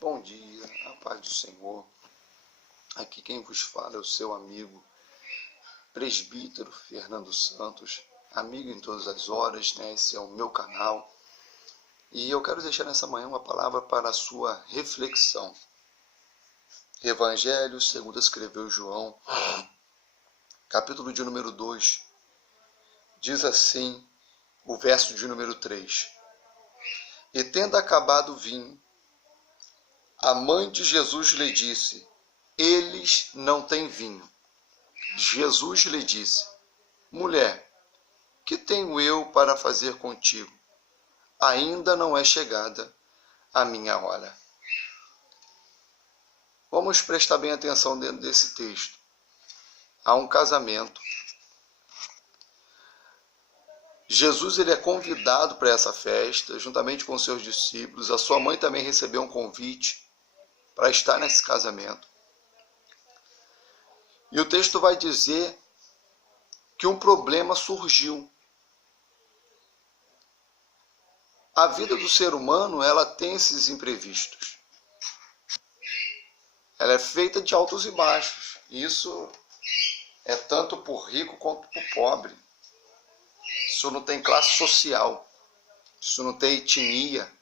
Bom dia, a paz do Senhor. Aqui quem vos fala é o seu amigo, presbítero Fernando Santos, amigo em todas as horas, né? Esse é o meu canal. E eu quero deixar nessa manhã uma palavra para a sua reflexão. Evangelho segundo escreveu João, capítulo de número 2, diz assim, o verso de número 3. E tendo acabado o vinho, a mãe de Jesus lhe disse, eles não têm vinho. Jesus lhe disse, mulher, que tenho eu para fazer contigo? Ainda não é chegada a minha hora. Vamos prestar bem atenção dentro desse texto. Há um casamento. Jesus ele é convidado para essa festa, juntamente com seus discípulos. A sua mãe também recebeu um convite para estar nesse casamento. E o texto vai dizer que um problema surgiu. A vida do ser humano, ela tem esses imprevistos. Ela é feita de altos e baixos. Isso é tanto por rico quanto por pobre. Isso não tem classe social. Isso não tem etnia.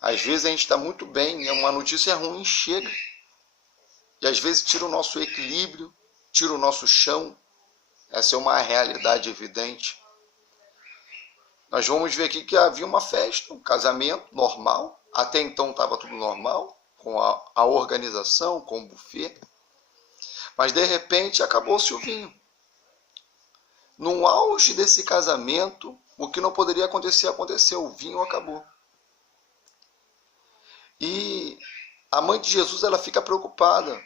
Às vezes a gente está muito bem e uma notícia ruim chega. E às vezes tira o nosso equilíbrio, tira o nosso chão. Essa é uma realidade evidente. Nós vamos ver aqui que havia uma festa, um casamento normal. Até então estava tudo normal, com a organização, com o buffet. Mas de repente acabou-se o vinho. No auge desse casamento, o que não poderia acontecer, aconteceu. O vinho acabou. E a mãe de Jesus, ela fica preocupada.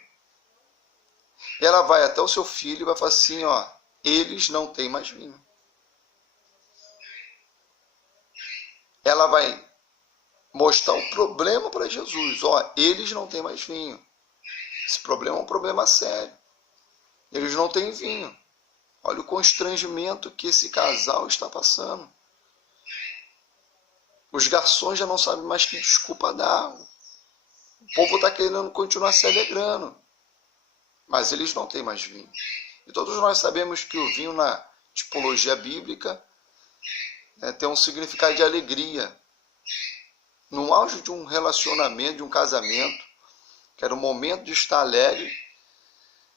Ela vai até o seu filho e vai falar assim, eles não têm mais vinho. Ela vai mostrar o problema para Jesus. Eles não têm mais vinho. Esse problema é um problema sério. Eles não têm vinho. Olha o constrangimento que esse casal está passando. Os garçons já não sabem mais que desculpa dar. O povo está querendo continuar se alegrando. Mas eles não têm mais vinho. E todos nós sabemos que o vinho, na tipologia bíblica, tem um significado de alegria. No auge de um relacionamento, de um casamento, que era o momento de estar alegre,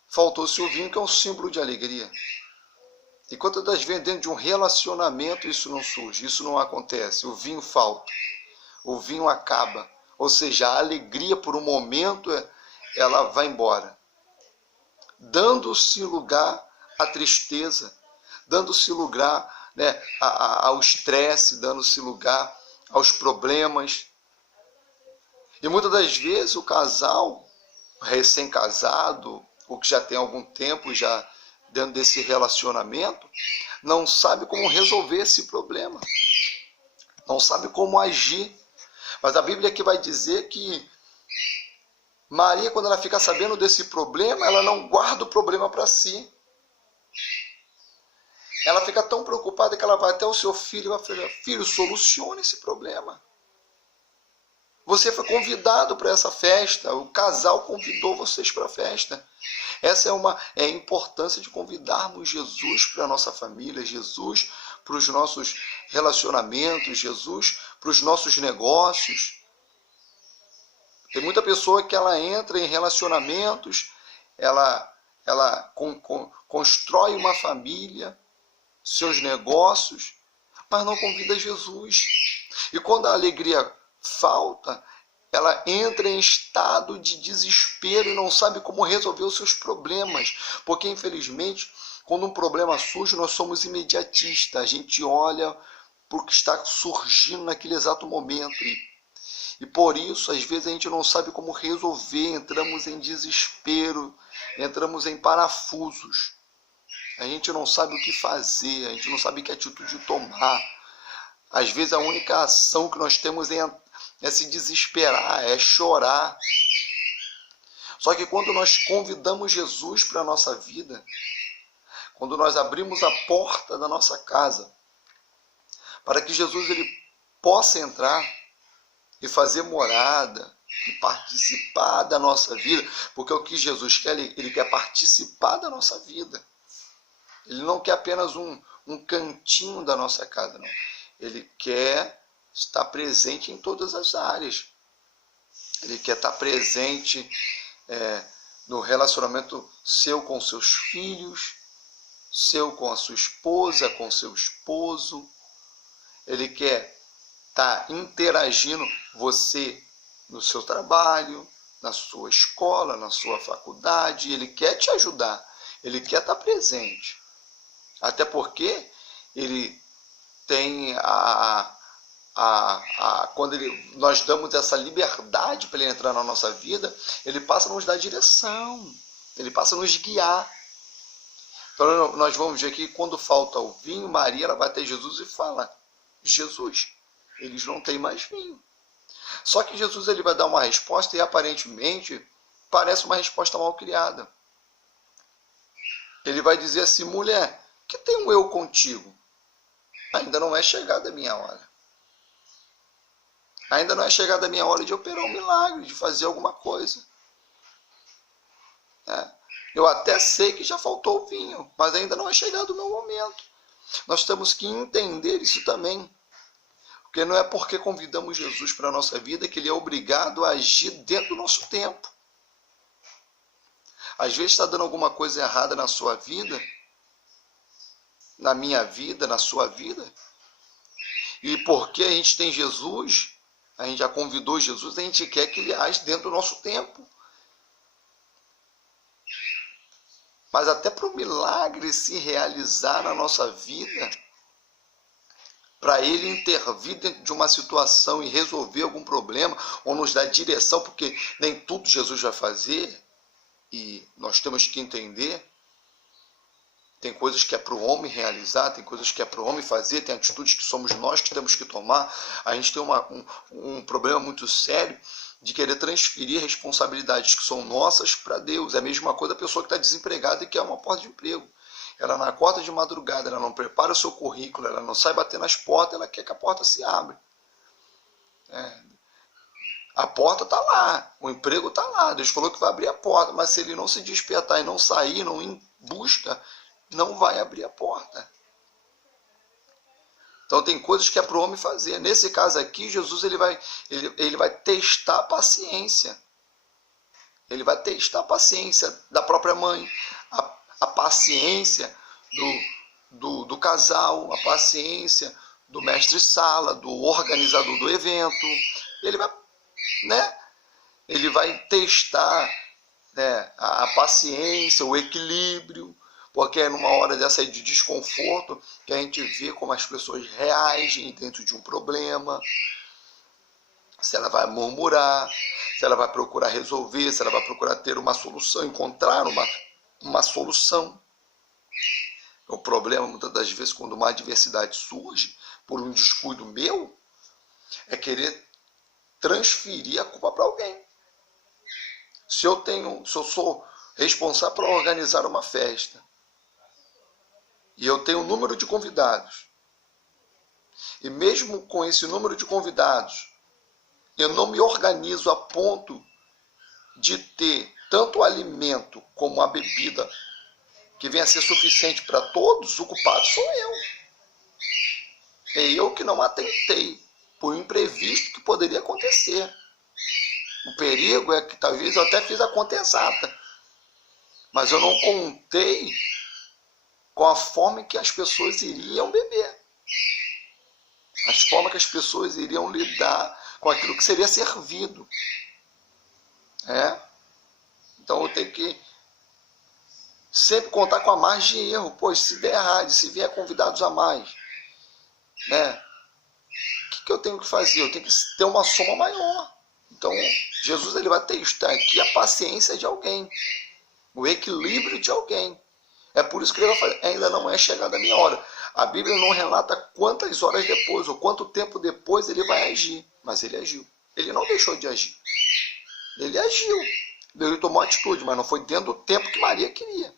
faltou-se o vinho, que é um símbolo de alegria. E quantas das vezes dentro de um relacionamento isso não surge, isso não acontece, o vinho falta, o vinho acaba. Ou seja, a alegria por um momento, ela vai embora. Dando-se lugar à tristeza, dando-se lugar ao estresse, dando-se lugar aos problemas. E muitas das vezes o casal recém-casado, ou que já tem algum tempo já dentro desse relacionamento, não sabe como resolver esse problema, não sabe como agir. Mas a Bíblia aqui vai dizer que Maria, quando ela fica sabendo desse problema, ela não guarda o problema para si. Ela fica tão preocupada que ela vai até o seu filho e vai falar, filho, solucione esse problema. Você foi convidado para essa festa, o casal convidou vocês para a festa. Essa é a importância de convidarmos Jesus para a nossa família, Jesus para os nossos relacionamentos, Jesus para os nossos negócios. Tem muita pessoa que ela entra em relacionamentos, ela constrói uma família, seus negócios, mas não convida Jesus. E quando a alegria falta, ela entra em estado de desespero e não sabe como resolver os seus problemas. Porque, infelizmente, quando um problema surge, nós somos imediatistas. A gente olha para o que está surgindo naquele exato momento. E por isso, às vezes, a gente não sabe como resolver. Entramos em desespero, entramos em parafusos. A gente não sabe o que fazer, a gente não sabe que atitude tomar. Às vezes, a única ação que nós temos é se desesperar, é chorar. Só que quando nós convidamos Jesus para a nossa vida, quando nós abrimos a porta da nossa casa, para que Jesus ele possa entrar e fazer morada, e participar da nossa vida, porque o que Jesus quer, ele quer participar da nossa vida. Ele não quer apenas um cantinho da nossa casa, não. Ele quer estar presente em todas as áreas. Ele quer estar presente no relacionamento seu com seus filhos, seu com a sua esposa, com seu esposo. Ele quer estar interagindo você no seu trabalho, na sua escola, na sua faculdade. Ele quer te ajudar, ele quer estar presente. Até porque ele tem quando nós damos essa liberdade para ele entrar na nossa vida, ele passa a nos dar direção, ele passa a nos guiar. Então nós vamos ver que quando falta o vinho, Maria ela vai até Jesus e fala: Jesus, eles não têm mais vinho. Só que Jesus ele vai dar uma resposta e aparentemente parece uma resposta mal criada. Ele vai dizer assim: mulher, que tenho eu contigo? Ainda não é chegada a minha hora. Ainda não é chegada a minha hora de operar um milagre, de fazer alguma coisa. Eu até sei que já faltou o vinho, mas ainda não é chegado o meu momento. Nós temos que entender isso também. Porque não é porque convidamos Jesus para a nossa vida que ele é obrigado a agir dentro do nosso tempo. Às vezes está dando alguma coisa errada na sua vida, na minha vida, na sua vida. E porque a gente tem Jesus, a gente já convidou Jesus, a gente quer que ele age dentro do nosso tempo. Mas até para o milagre se realizar na nossa vida, para ele intervir dentro de uma situação e resolver algum problema, ou nos dar direção, porque nem tudo Jesus vai fazer, e nós temos que entender. Tem coisas que é para o homem realizar, tem coisas que é para o homem fazer, tem atitudes que somos nós que temos que tomar. A gente tem um problema muito sério de querer transferir responsabilidades que são nossas para Deus. É a mesma coisa a pessoa que está desempregada e quer uma porta de emprego. Ela não acorda de madrugada, ela não prepara o seu currículo, ela não sai bater nas portas, ela quer que a porta se abra. A porta está lá, o emprego está lá, Deus falou que vai abrir a porta, mas se ele não se despertar e não sair, não ir em busca, não vai abrir a porta. Então tem coisas que é para o homem fazer. Nesse caso aqui, Jesus ele vai testar a paciência. Ele vai testar a paciência da própria mãe, a paciência do casal, a paciência do mestre-sala, do organizador do evento. Ele vai testar, a paciência, o equilíbrio, porque é numa hora dessa de desconforto que a gente vê como as pessoas reagem dentro de um problema. Se ela vai murmurar, se ela vai procurar resolver, se ela vai procurar ter uma solução, encontrar uma solução. O problema, muitas das vezes, quando uma adversidade surge, por um descuido meu, é querer transferir a culpa para alguém. Se eu sou responsável por organizar uma festa, e eu tenho um número de convidados, e mesmo com esse número de convidados, eu não me organizo a ponto de ter tanto o alimento como a bebida que venha a ser suficiente para todos, o culpado sou eu. É eu que não atentei por um imprevisto que poderia acontecer. O perigo é que talvez eu até fiz a conta exata, mas eu não contei com a forma em que as pessoas iriam beber. As formas que as pessoas iriam lidar com aquilo que seria servido. Então eu tenho que sempre contar com a margem de erro. Pois se der errado, se vier convidados a mais, o que eu tenho que fazer? Eu tenho que ter uma soma maior. Então Jesus ele vai testar aqui a paciência de alguém, o equilíbrio de alguém. É por isso que ele vai falar: ainda não é chegada a minha hora. A Bíblia não relata quantas horas depois ou quanto tempo depois ele vai agir, mas ele agiu. Ele não deixou de agir. Ele agiu. Ele tomou atitude, mas não foi dentro do tempo que Maria queria.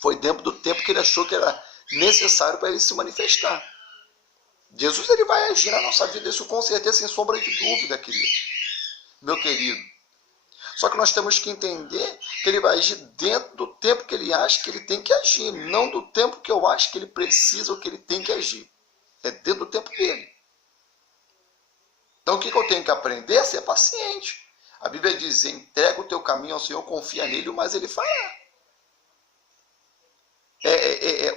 Foi dentro do tempo que ele achou que era necessário para ele se manifestar. Jesus ele vai agir na nossa vida, isso com certeza, sem sombra de dúvida, querido. meu querido. Só que nós temos que entender que ele vai agir dentro do tempo que ele acha que ele tem que agir, não do tempo que eu acho que ele precisa ou que ele tem que agir. É dentro do tempo dele. Então o que eu tenho que aprender é a ser paciente. A Bíblia diz, entrega o teu caminho ao Senhor, confia nele, mas ele fará.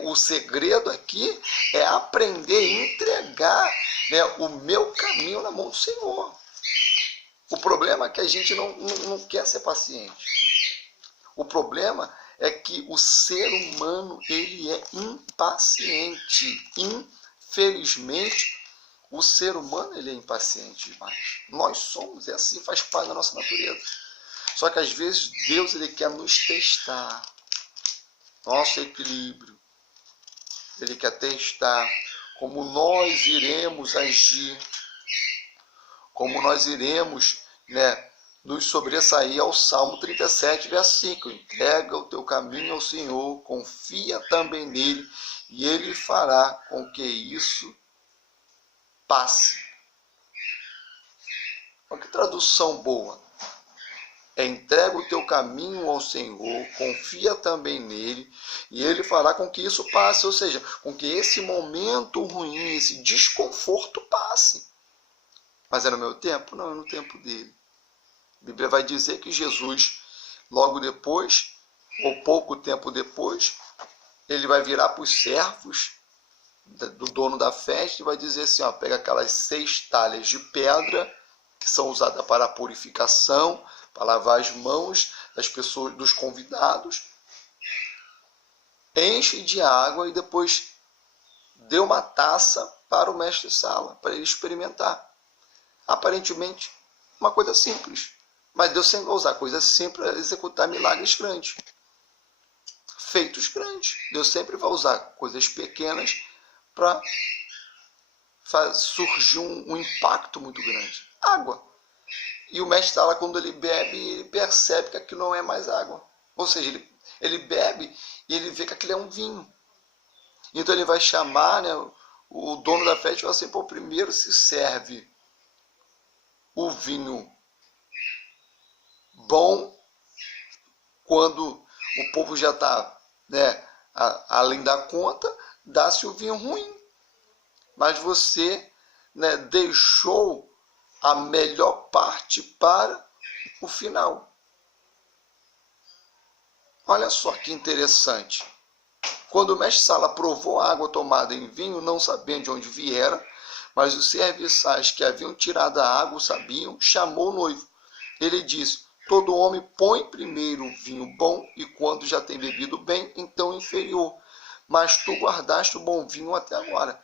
O segredo aqui é aprender a entregar, né, o meu caminho na mão do Senhor. O problema é que a gente não quer ser paciente. O problema é que o ser humano ele é impaciente. Infelizmente, o ser humano ele é impaciente demais. Nós somos, é assim, faz parte da nossa natureza. Só que às vezes Deus ele quer nos testar. Nosso equilíbrio. Ele quer testar como nós iremos agir. Como nós iremos, né, nos sobressair ao Salmo 37, versículo. Entrega o teu caminho ao Senhor, confia também nele, e ele fará com que isso passe. Olha que tradução boa. Entrega o teu caminho ao Senhor, confia também nele, e ele fará com que isso passe, ou seja, com que esse momento ruim, esse desconforto passe. Mas é no meu tempo? Não, é no tempo dele. A Bíblia vai dizer que Jesus, logo depois, ou pouco tempo depois, ele vai virar para os servos do dono da festa e vai dizer assim, ó, pega aquelas 6 talhas de pedra, que são usadas para a purificação, para lavar as mãos das pessoas, dos convidados, enche de água e depois dê uma taça para o mestre-sala, para ele experimentar. Aparentemente, uma coisa simples. Mas Deus sempre vai usar coisas simples para executar milagres grandes. Feitos grandes. Deus sempre vai usar coisas pequenas para surgir um impacto muito grande. Água. E o mestre-sala, quando ele bebe, ele percebe que aquilo não é mais água. Ou seja, ele bebe e ele vê que aquilo é um vinho. Então ele vai chamar, né, o dono da festa e fala assim, pô, primeiro se serve o vinho bom, quando o povo já está, né, além da conta, dá-se o vinho ruim. Mas você, né, deixou a melhor parte para o final. Olha só que interessante. Quando o mestre-sala provou a água tomada em vinho, não sabendo de onde viera, mas os serviçais que haviam tirado a água sabiam, chamou o noivo. Ele disse, todo homem põe primeiro o vinho bom, e quando já tem bebido bem, então o inferior. Mas tu guardaste o bom vinho até agora.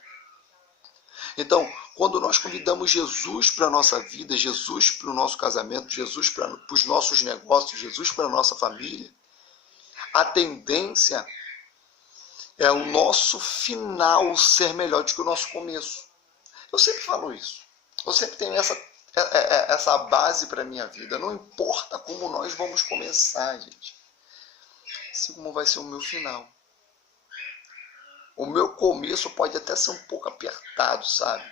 Então, quando nós convidamos Jesus para a nossa vida, Jesus para o nosso casamento, Jesus para os nossos negócios, Jesus para a nossa família, a tendência é o nosso final ser melhor do que o nosso começo. Eu sempre falo isso. Eu sempre tenho essa base para a minha vida. Não importa como nós vamos começar, gente. Assim como vai ser o meu final. O meu começo pode até ser um pouco apertado, sabe?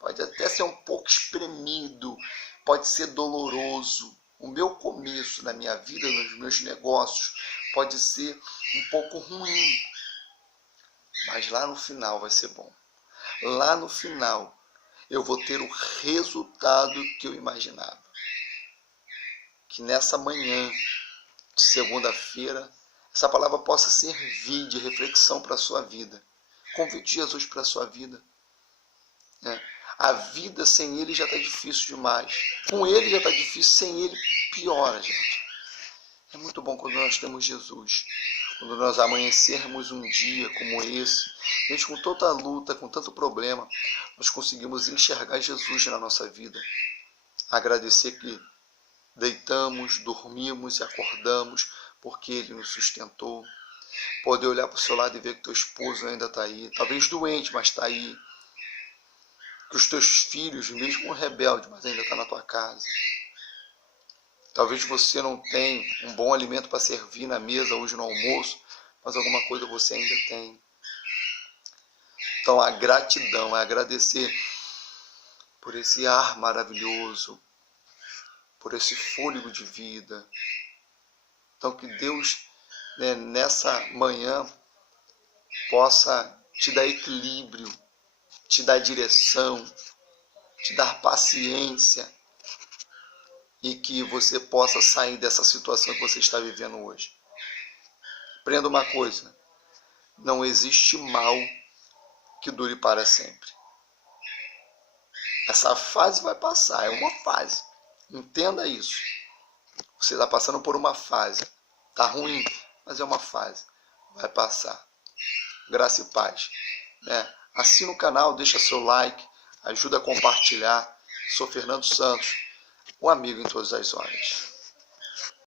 Pode até ser um pouco espremido. Pode ser doloroso. O meu começo na minha vida, nos meus negócios, pode ser um pouco ruim. Mas lá no final vai ser bom. Lá no final eu vou ter o resultado que eu imaginava. Que nessa manhã de segunda-feira, essa palavra possa servir de reflexão para a sua vida. Convide Jesus para a sua vida. A vida sem ele já está difícil demais. Com ele já está difícil, sem ele piora, gente. É muito bom quando nós temos Jesus. Quando nós amanhecermos um dia como esse, mesmo com tanta luta, com tanto problema, nós conseguimos enxergar Jesus na nossa vida. Agradecer que deitamos, dormimos e acordamos, porque ele nos sustentou. Poder olhar para o seu lado e ver que teu esposo ainda está aí, talvez doente, mas está aí. Que os teus filhos, mesmo rebeldes, mas ainda está na tua casa. Talvez você não tenha um bom alimento para servir na mesa hoje no almoço, mas alguma coisa você ainda tem. Então a gratidão é agradecer por esse ar maravilhoso, por esse fôlego de vida. Então que Deus, né, nessa manhã possa te dar equilíbrio, te dar direção, te dar paciência e que você possa sair dessa situação que você está vivendo hoje. Aprenda uma coisa, não existe mal que dure para sempre. Essa fase vai passar, é uma fase. Entenda isso. Você está passando por uma fase. Está ruim, mas é uma fase. Vai passar. Graça e paz. Né? Assina o canal, deixa seu like, ajuda a compartilhar. Sou Fernando Santos, um amigo em todas as horas.